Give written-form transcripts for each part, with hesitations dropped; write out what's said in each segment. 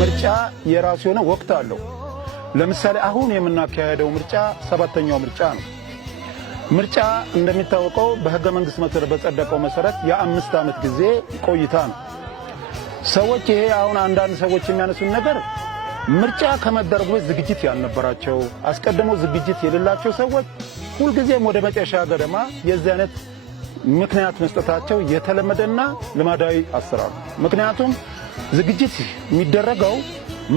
ምርጫ የራሱ የሆነ ወቅት አለው። ለምሳሌ አሁን የምናካሄደው ምርጫ 7ኛው ምርጫ ነው። ምርጫ እንደሚታወቀው በሕገ መንግሥት መሰረት በጸደቀው መሰረት የ5 ዓመት ጊዜ ቆይታ ነው። ሰዎች ይሄ አሁን አንዳንድ ሰዎች የሚያነሱን ነገር ምርጫ ከመደረጉ በፊት ዝግጅት ያልነበራቸው አስቀድሞ ዝግጅት የሌላቸው ሰዎች ሁልጊዜም ወደ መጨረሻ ገደማ የዚህ አይነት ምክንያት መስጠታቸው የተለመደና ልማዳዊ አሰራር። ምክንያቱም ዝግጅት የሚደረገው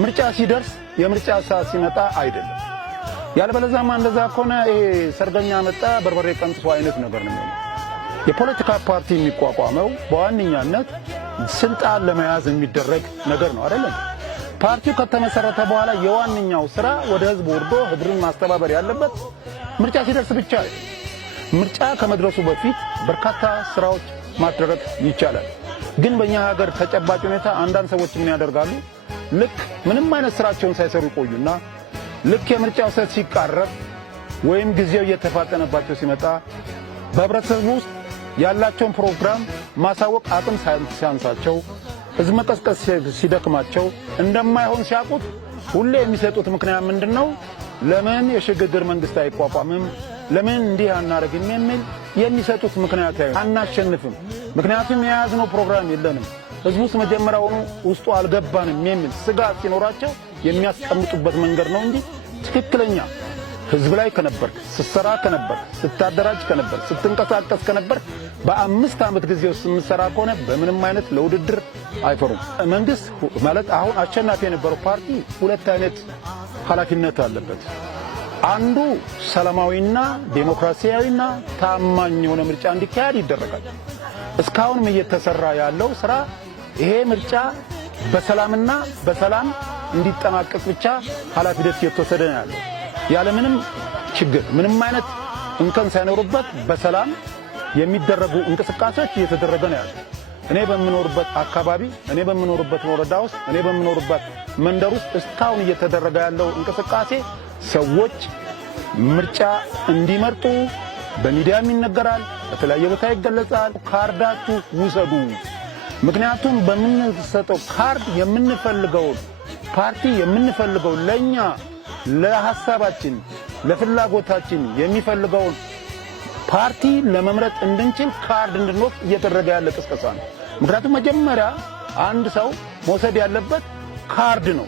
ምርጫ ሲደርስ የምርጫ ሰዓት ሲመጣ አይደለም። ያለበለዚያማ እንደዛ ከሆነ ይሄ ሰርገኛ መጣ በርበሬ ቀንጥሶ አይነት ነገር ነው። የፖለቲካ ፓርቲ የሚቋቋመው በዋነኛነት ስልጣን ለመያዝ የሚደረግ ነገር ነው አይደለም። ፓርቲው ከተመሰረተ በኋላ የዋነኛው ስራ ወደ ህዝብ ወርዶ ህዝብን ማስተባበር ያለበት ምርጫ ሲደርስ ብቻ ነው። ምርጫ ከመድረሱ በፊት በርካታ ስራዎች ማድረግ ይቻላል። ግን በእኛ ሀገር ተጨባጭ ሁኔታ አንዳንድ ሰዎች ምን ያደርጋሉ? ልክ ምንም አይነት ስራቸውን ሳይሰሩ ይቆዩና ልክ የምርጫው ሰዓት ሲቃረብ ወይም ጊዜው እየተፋጠነባቸው ሲመጣ በህብረተሰቡ ውስጥ ያላቸውን ፕሮግራም ማሳወቅ አቅም ሲያንሳቸው ህዝብ መቀስቀስ ሲደክማቸው እንደማይሆን ሲያውቁት ሁሌ የሚሰጡት ምክንያት ምንድነው? ለምን የሽግግር መንግስት አይቋቋምም? ለምን እንዲህ አናረግም? የሚል የሚሰጡት ምክንያት አናሸንፍም፣ ምክንያቱም የያዝነው ፕሮግራም የለንም፣ ህዝቡስ መጀመሪያውኑ ውስጡ አልገባንም የሚል ስጋት ሲኖራቸው የሚያስቀምጡበት መንገድ ነው እንጂ ትክክለኛ ህዝብ ላይ ከነበርክ ስትሰራ ከነበርክ ስታደራጅ ከነበርክ ስትንቀሳቀስ ከነበርክ በ5 ዓመት ጊዜ ውስጥ የምትሰራ ከሆነ በምንም አይነት ለውድድር አይፈሩም። መንግስት ማለት አሁን አሸናፊ የነበረው ፓርቲ ሁለት አይነት ኃላፊነት አለበት። አንዱ ሰላማዊና ዴሞክራሲያዊና ታማኝ የሆነ ምርጫ እንዲካሄድ ይደረጋል። እስካሁንም እየተሰራ ያለው ስራ ይሄ ምርጫ በሰላምና በሰላም እንዲጠናቀቅ ብቻ ኃላፊነት እየተወሰደ ነው ያለው። ያለምንም ችግር ምንም አይነት እንከን ሳይኖርበት በሰላም የሚደረጉ እንቅስቃሴዎች እየተደረገ ነው ያለው። እኔ በምኖርበት አካባቢ፣ እኔ በምኖርበት ወረዳ ውስጥ፣ እኔ በምኖርበት መንደር ውስጥ እስካሁን እየተደረገ ያለው እንቅስቃሴ ሰዎች ምርጫ እንዲመርጡ በሚዲያም ይነገራል፣ በተለያየ ቦታ ይገለጻል። ካርዳችሁ ውሰዱ። ምክንያቱም በምንሰጠው ካርድ የምንፈልገውን ፓርቲ የምንፈልገው ለኛ ለሐሳባችን ለፍላጎታችን የሚፈልገውን ፓርቲ ለመምረጥ እንድንችል ካርድ እንድንወስድ እየተደረገ ያለ ቅስቀሳ ነው። ምክንያቱም መጀመሪያ አንድ ሰው መውሰድ ያለበት ካርድ ነው።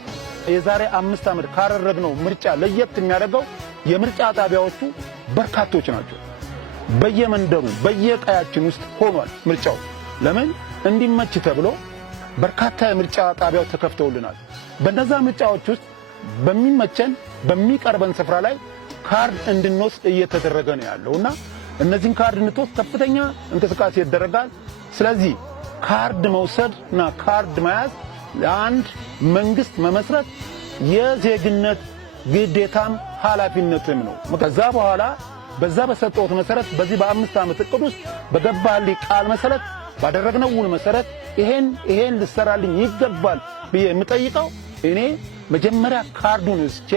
የዛሬ 5 ዓመት ካደረግነው ምርጫ ለየት የሚያደርገው የምርጫ ጣቢያዎቹ በርካቶች ናቸው። በየመንደሩ በየቀያችን ውስጥ ሆኗል ምርጫው። ለምን እንዲመች ተብሎ በርካታ የምርጫ ጣቢያዎች ተከፍተውልናል። በእነዛ ምርጫዎች ውስጥ በሚመቸን በሚቀርበን ስፍራ ላይ ካርድ እንድንወስድ እየተደረገ ነው ያለውና እነዚህን ካርድ እንድንወስድ ከፍተኛ እንቅስቃሴ ይደረጋል። ስለዚህ ካርድ መውሰድና ካርድ መያዝ ለአንድ መንግስት መመስረት የዜግነት ግዴታም ኃላፊነትም ነው። ከዛ በኋላ በዛ በሰጠሁት መሰረት በዚህ በ5 ዓመት እቅድ ውስጥ በገባልኝ ቃል መሰረት ባደረግነው ውል መሰረት ይሄን ልሰራልኝ ይገባል ብዬ የምጠይቀው እኔ መጀመሪያ ካርዱን እስቼ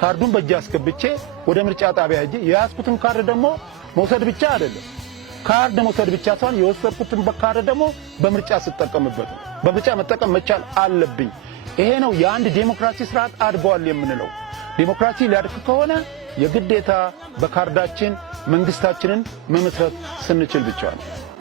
ካርዱን በእጅ አስገብቼ ወደ ምርጫ ጣቢያ ሄጄ የያዝኩትን ካርድ ደግሞ መውሰድ ብቻ አይደለም። ካርድ መውሰድ ብቻ ሳይሆን የወሰድኩትን በካርድ ደግሞ በምርጫ ስጠቀምበት ነው። በምርጫ መጠቀም መቻል አለብኝ። ይሄ ነው የአንድ ዴሞክራሲ ስርዓት አድጓል የምንለው። ዴሞክራሲ ሊያድግ ከሆነ የግዴታ በካርዳችን መንግስታችንን መመስረት ስንችል ብቻ ነው።